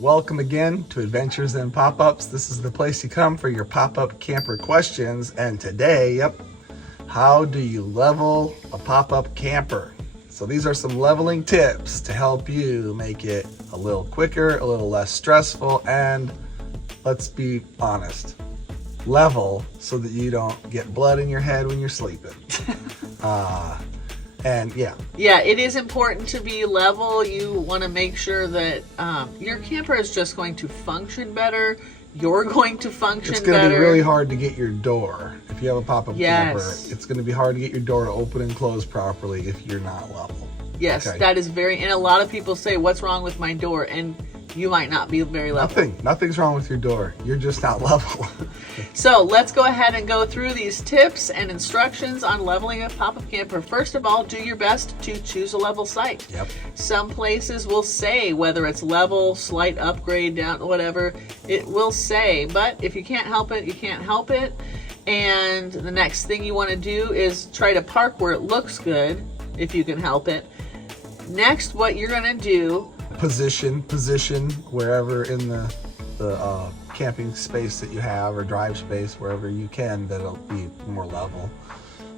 Welcome again to Adventures in Pop-Ups. This is the place you come for your pop-up camper questions. And today, how do you level a pop-up camper? So these are some leveling tips to help you make it a little quicker, a little less stressful, and let's be honest, level so that you don't get blood in your head when you're sleeping. Yeah, it is important to be level. You want to make sure that your camper is just going to function better. You're going to function better. It's going to be really hard to get your door. If you have a pop-up camper, Yes. it's going to be hard to get your door to open and close properly if you're not level. Yes, Okay. that is and a lot of people say, what's wrong with my door? And you might not be very level. Nothing's wrong with your door. You're just not level. So let's go ahead and go through these tips and instructions on leveling a pop-up camper. First of all, do your best to choose a level site. Yep. Some places will say whether it's level, slight upgrade, down, whatever, it will say. But if you can't help it, you can't help it. And the next thing you want to do is try to park where it looks good, if you can help it. Next, what you're going to do, Position wherever in the camping space that you have, or drive space, wherever you can, that'll be more level,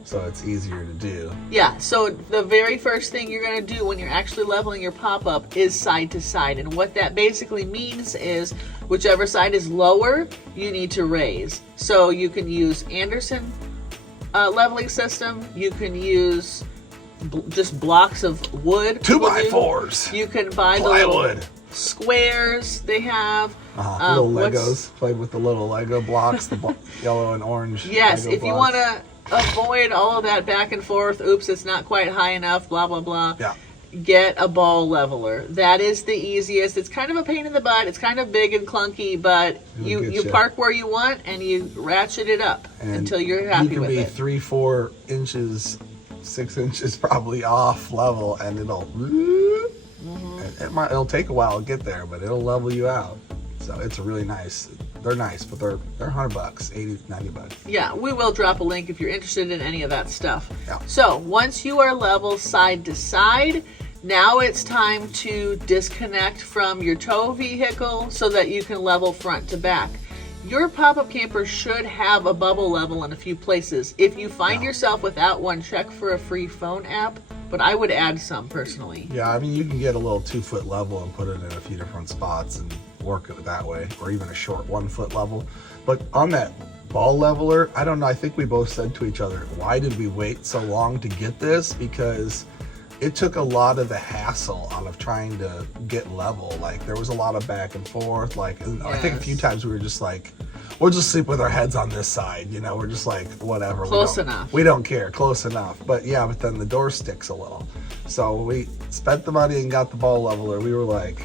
so it's easier to do. yeah, so the very first thing you're going to do when you're actually leveling your pop-up is side to side. And what that basically means is whichever side is lower, you need to raise. So you can use Anderson leveling system. You can use just blocks of wood. 2x4s. You can buy the Plywood. little squares they have. Little Legos. Played with the little Lego blocks, the yellow and orange. Yes, Lego if you blocks. want to avoid all of that back and forth, oops, it's not quite high enough, blah, blah, blah. Yeah. Get a ball leveler. That is the easiest. It's kind of a pain in the butt. It's kind of big and clunky, but you park where you want and you ratchet it up until you're happy with it. You can be 3-4 inches, 6 inches probably off level, and it'll it'll take a while to get there, but it'll level you out. So it's really nice. They're nice, but they're $100, $80-$90. Yeah, we will drop a link if you're interested in any of that stuff. Yeah. So once you are level side to side, now it's time to disconnect from your tow vehicle so that you can level front to back. Your pop-up camper should have a bubble level in a few places. If you find yourself without one, check for a free phone app, but I would add some personally. Yeah, I mean, you can get a little 2-foot level and put it in a few different spots and work it that way, or even a short 1-foot level. But on that ball leveler, I don't know, I think we both said to each other, why did we wait so long to get this? Because it took a lot of the hassle out of trying to get level. Like, there was a lot of back and forth. Like, I think a few times we were just like, we'll just sleep with our heads on this side. You know, we're just like, whatever. Close enough. We don't care. Close enough. But yeah, but then the door sticks a little. So we spent the money and got the ball leveler. We were like,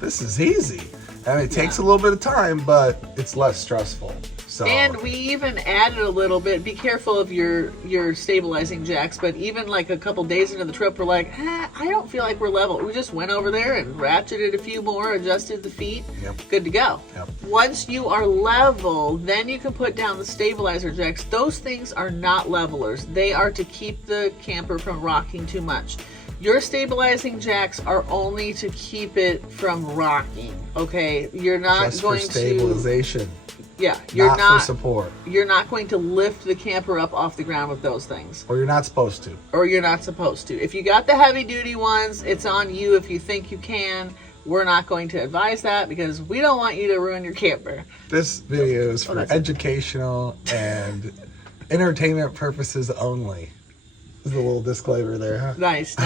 this is easy. And it takes a little bit of time, but it's less stressful. So. And we even added a little bit. Be careful of your stabilizing jacks, but even like a couple days into the trip, we're like, I don't feel like we're level. We just went over there and ratcheted a few more, adjusted the feet, good to go. Yep. Once you are level, then you can put down the stabilizer jacks. Those things are not levelers. They are to keep the camper from rocking too much. Your stabilizing jacks are only to keep it from rocking, okay? You're not just going for stabilization. Yeah, you're not for support. You're not going to lift the camper up off the ground with those things. Or you're not supposed to. Or you're not supposed to. If you got the heavy duty ones, it's on you if you think you can. We're not going to advise that because we don't want you to ruin your camper. This video is for educational and entertainment purposes only. There's a little disclaimer there, huh? Nice.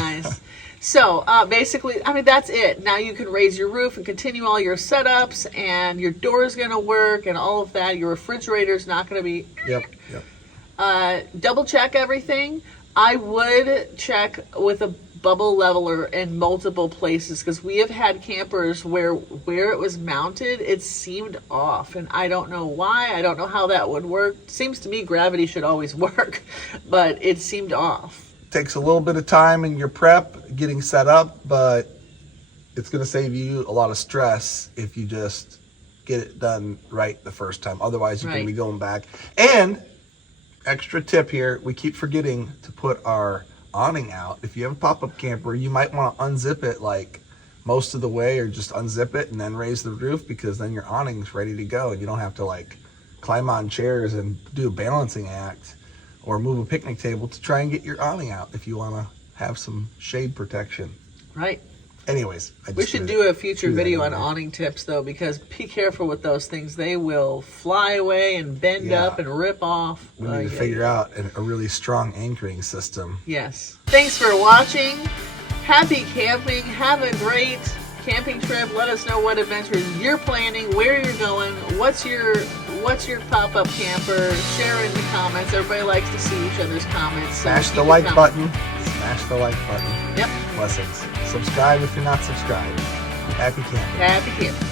So basically, I mean, that's it. Now you can raise your roof and continue all your setups, and your door is going to work and all of that. Your refrigerator is not going to be... Yep. Double check everything. I would check with a bubble leveler in multiple places because we have had campers where it was mounted, it seemed off, and I don't know why. I don't know how that would work. Seems to me gravity should always work, but it seemed off. Takes a little bit of time in your prep getting set up, but it's going to save you a lot of stress if you just get it done right the first time. Otherwise, you're going to be going back. And extra tip here, we keep forgetting to put our awning out. If you have a pop-up camper, you might want to unzip it like most of the way, or just unzip it and then raise the roof, because then your awning's ready to go and you don't have to like climb on chairs and do a balancing act or move a picnic table to try and get your awning out if you want to have some shade protection. Right. Anyways, We should do a future video on awning tips, though, because be careful with those things. They will fly away and bend up and rip off. We need to figure out a really strong anchoring system. Yes. Thanks for watching. Happy camping. Have a great camping trip. Let us know what adventures you're planning, where you're going, what's your pop-up camper. Share in the comments. Everybody likes to see each other's comments. So Smash keep the it like coming. button. Smash the like button. Yep. Blessings. Subscribe if you're not subscribed. Happy camping. Happy camping.